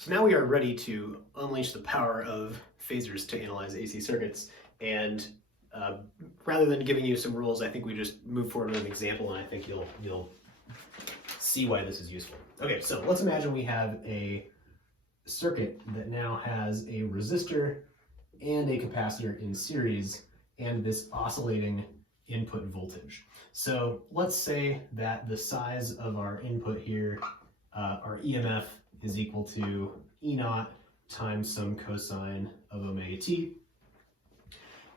So now we are ready to unleash the power of phasors to analyze AC circuits. And rather than giving you some rules, I think we just move forward with an example, and I think you'll see why this is useful. Okay, so let's imagine we have a circuit that now has a resistor and a capacitor in series and this oscillating input voltage. So let's say that the size of our input here, our EMF, is equal to E naught times some cosine of omega t.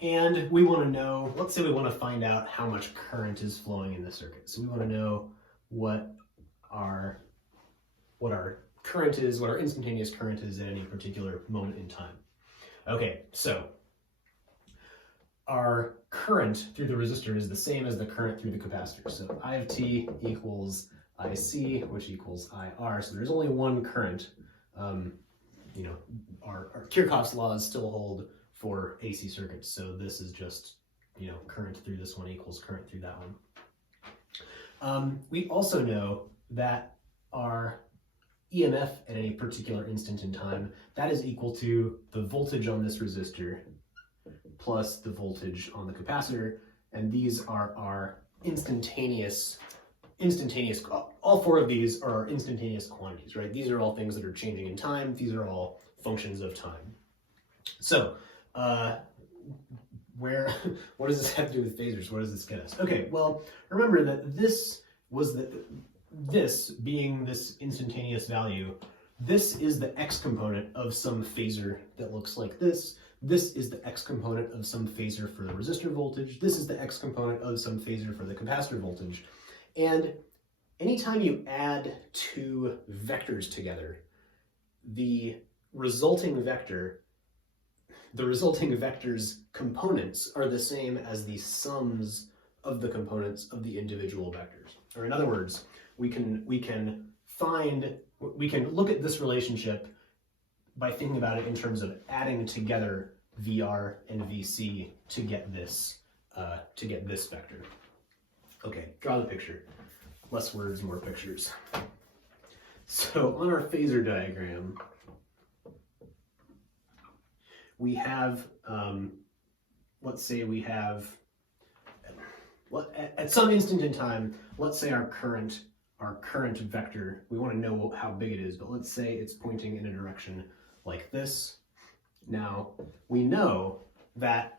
And we want to know, let's say we want to find out how much current is flowing in the circuit. So we want to know what our current is, what our instantaneous current is at any particular moment in time. Okay, so our current through the resistor is the same as the current through the capacitor. So I of t equals IC, which equals IR. So there's only one current. Our Kirchhoff's laws still hold for AC circuits. So this is just, current through this one equals current through that one. We also know that our EMF at any particular instant in time, that is equal to the voltage on this resistor plus the voltage on the capacitor. And these are our instantaneous, all four of these are our instantaneous quantities, right? These are all things that are changing in time. These are all functions of time. So, what does this have to do with phasors? What does this get us? Okay, well, remember that this being this instantaneous value, this is the x component of some phasor that looks like this. This is the x component of some phasor for the resistor voltage. This is the x component of some phasor for the capacitor voltage. And anytime you add two vectors together, the resulting vector's components are the same as the sums of the components of the individual vectors. Or in other words, we can look at this relationship by thinking about it in terms of adding together VR and VC to get this vector. Okay, draw the picture. Less words, more pictures. So on our phasor diagram, we have, let's say we have, at some instant in time, let's say our current vector, we want to know how big it is, but let's say it's pointing in a direction like this. Now, we know that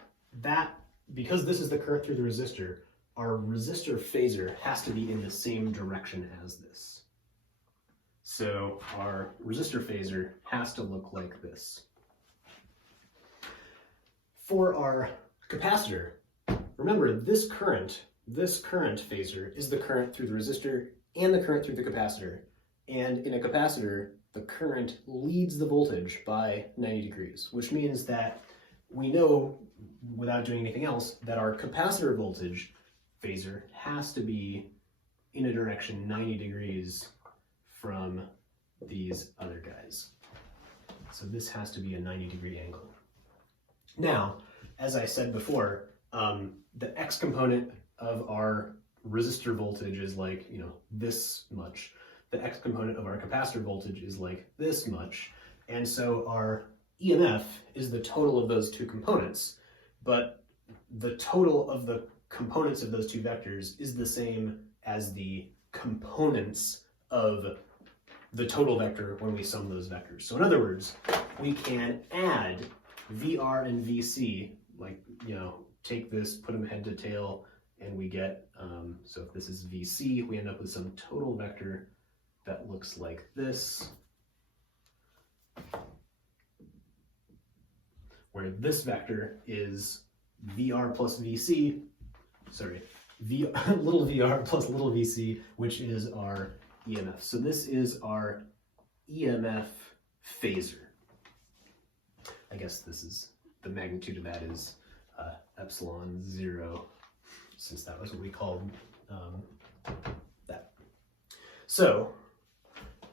because this is the current through the resistor, our resistor phasor has to be in the same direction as this. So our resistor phasor has to look like this. For our capacitor, remember this current phasor is the current through the resistor and the current through the capacitor. And in a capacitor, the current leads the voltage by 90 degrees, which means that we know, without doing anything else, that our capacitor voltage phasor has to be in a direction 90 degrees from these other guys. So this has to be a 90-degree angle. Now, as I said before, the x component of our resistor voltage is like, this much. The x component of our capacitor voltage is like this much. And so our EMF is the total of those two components, but the total of the components of those two vectors is the same as the components of the total vector when we sum those vectors. So in other words, we can add VR and VC, take this, put them head to tail, and we get, so if this is VC, we end up with some total vector that looks like this, where this vector is VR plus VC, little VR plus little VC, which is our EMF. So this is our EMF phasor. I guess this is, the magnitude of that is epsilon 0, since that was what we called that. So,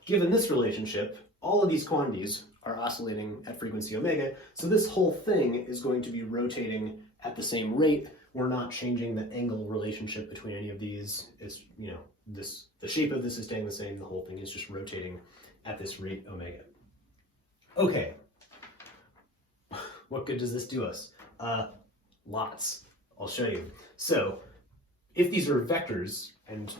given this relationship, all of these quantities are oscillating at frequency omega, so this whole thing is going to be rotating at the same rate. We're not changing the angle relationship between any of these. It's, the shape of this is staying the same. The whole thing is just rotating at this rate omega. Okay, what good does this do us? Lots. I'll show you. So if these are vectors, and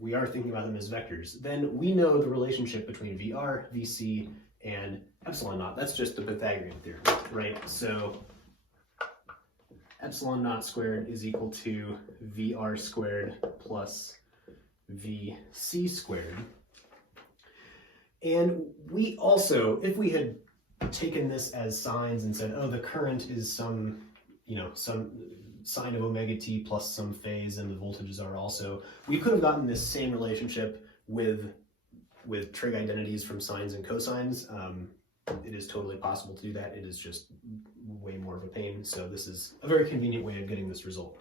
we are thinking about them as vectors, then we know the relationship between VR, VC, and epsilon naught. That's just the Pythagorean theorem, right? So epsilon naught squared is equal to VR squared plus VC squared. And we also, if we had taken this as signs and said, oh, the current is some sine of omega t plus some phase, and the voltages are also, we could have gotten this same relationship with trig identities from sines and cosines. It is totally possible to do that. It is just way more of a pain. So this is a very convenient way of getting this result.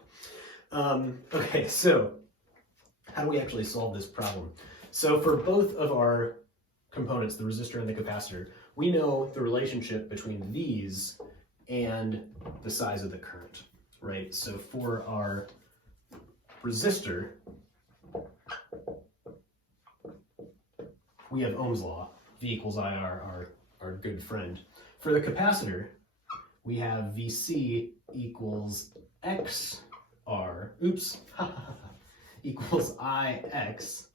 Okay, so how do we actually solve this problem? So for both of our components, the resistor and the capacitor, we know the relationship between these and the size of the current, right? So for our resistor, we have Ohm's law, V equals IR, our good friend. For the capacitor, we have VC equals XR, oops, equals IX,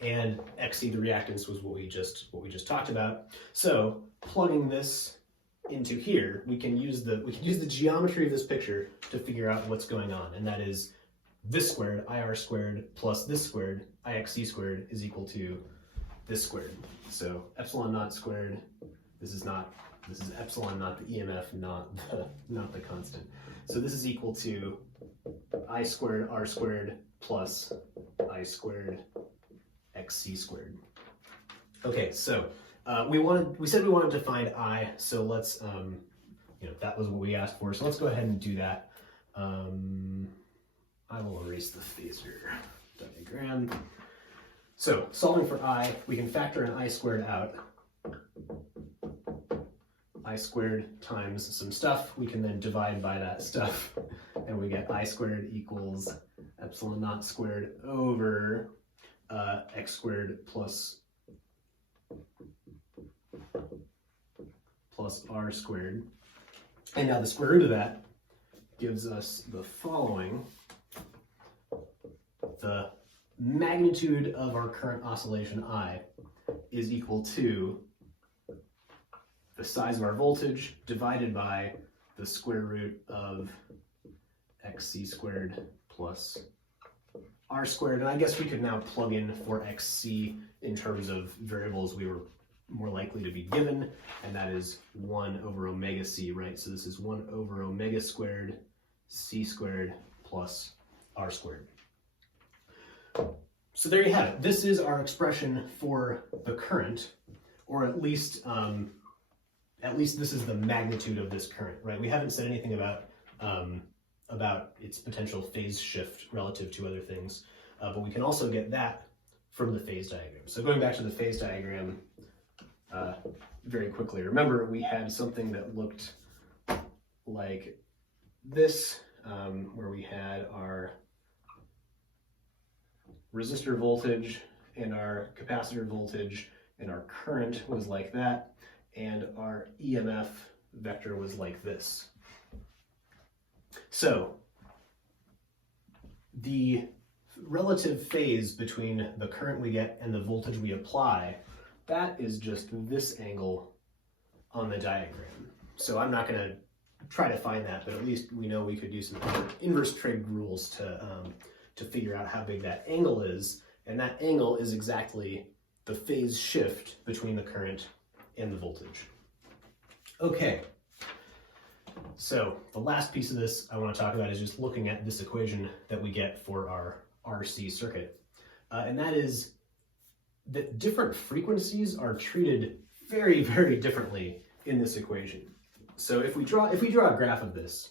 and XC, the reactance, was what we just talked about. So plugging this into here, we can use the geometry of this picture to figure out what's going on, and that is this squared, IR squared, plus this squared, IXC squared, is equal to this squared. So epsilon naught squared, this is epsilon naught the EMF, not the constant. So this is equal to I squared R squared plus I squared XC squared. Okay, so we said we wanted to find I, so let's that was what we asked for. So let's go ahead and do that. I will erase the phasor diagram. So solving for I, we can factor an I squared out. I squared times some stuff. We can then divide by that stuff, and we get I squared equals epsilon naught squared over x squared plus r squared. And now the square root of that gives us the following. The magnitude of our current oscillation I is equal to the size of our voltage divided by the square root of xc squared plus r squared. And I guess we could now plug in for xc in terms of variables we were more likely to be given, and that is 1 over omega c, right? So this is 1 over omega squared c squared plus r squared. So there you have it. This is our expression for the current, or at least this is the magnitude of this current, right? We haven't said anything about its potential phase shift relative to other things, but we can also get that from the phase diagram. So going back to the phase diagram very quickly, remember we had something that looked like this, where we had our resistor voltage and our capacitor voltage, and our current was like that, and our EMF vector was like this. So the relative phase between the current we get and the voltage we apply, that is just this angle on the diagram. So I'm not going to try to find that, but at least we know we could do some inverse trig rules to figure out how big that angle is, and that angle is exactly the phase shift between the current and the voltage. Okay, so the last piece of this I want to talk about is just looking at this equation that we get for our RC circuit, and that is that different frequencies are treated very, very differently in this equation. So if we draw a graph of this,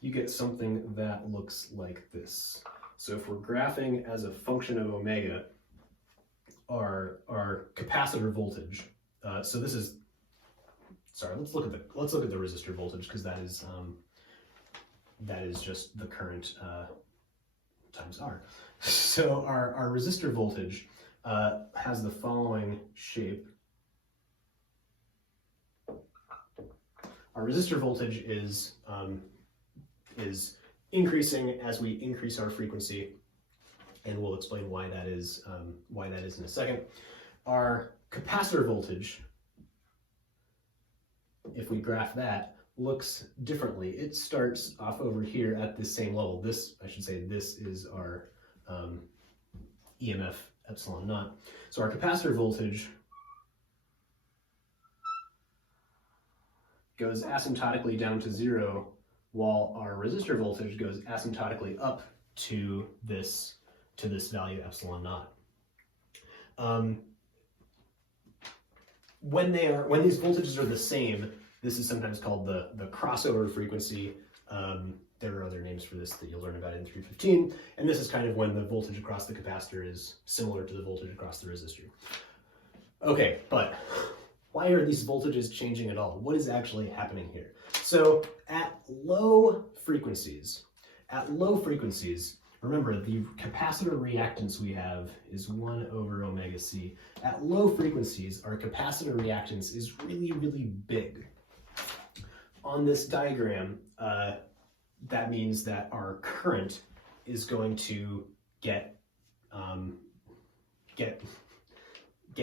you get something that looks like this. So if we're graphing as a function of omega our capacitor voltage, so this is, sorry, let's look at the resistor voltage, because that is just the current times R. So our resistor voltage, has the following shape. Our resistor voltage is increasing as we increase our frequency, and we'll explain why that is in a second. Our capacitor voltage, if we graph that, looks differently. It starts off over here at this same level. This, I should say, this is our EMF epsilon naught. So our capacitor voltage goes asymptotically down to 0, while our resistor voltage goes asymptotically up to this value epsilon naught. When these voltages are the same, this is sometimes called the crossover frequency. There are other names for this that you'll learn about in 315, and this is kind of when the voltage across the capacitor is similar to the voltage across the resistor. Okay, but why are these voltages changing at all? What is actually happening here? So at low frequencies, remember the capacitor reactance we have is 1 over omega c. At low frequencies, our capacitor reactance is really, really big. On this diagram, that means that our current is going to get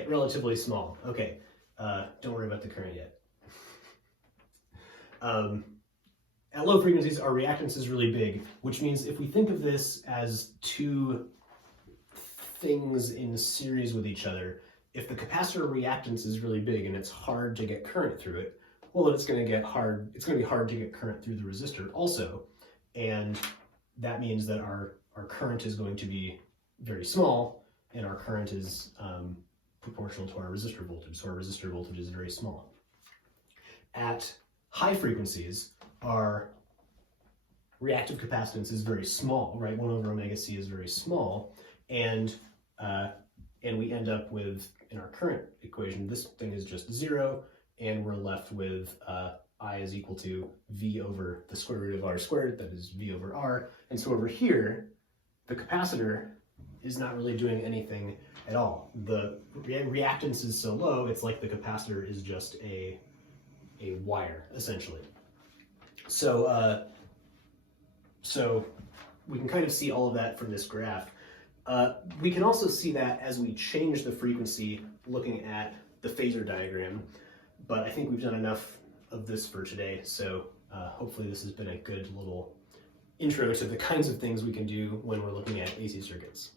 relatively small. Okay, don't worry about the current yet. At low frequencies, our reactance is really big, which means if we think of this as two things in series with each other, if the capacitor reactance is really big and it's hard to get current through it, well, it's going to be hard to get current through the resistor also, and that means that our current is going to be very small, and our current is proportional to our resistor voltage, so our resistor voltage is very small. At high frequencies, our reactive capacitance is very small, right? 1 over omega c is very small, and we end up with, in our current equation, this thing is just 0, and we're left with I is equal to V over the square root of R squared, that is V over R. And so over here, the capacitor is not really doing anything at all. The reactance is so low, it's like the capacitor is just a wire, essentially. So, so we can kind of see all of that from this graph. We can also see that as we change the frequency looking at the phasor diagram, but I think we've done enough of this for today, so hopefully this has been a good little intro to the kinds of things we can do when we're looking at AC circuits.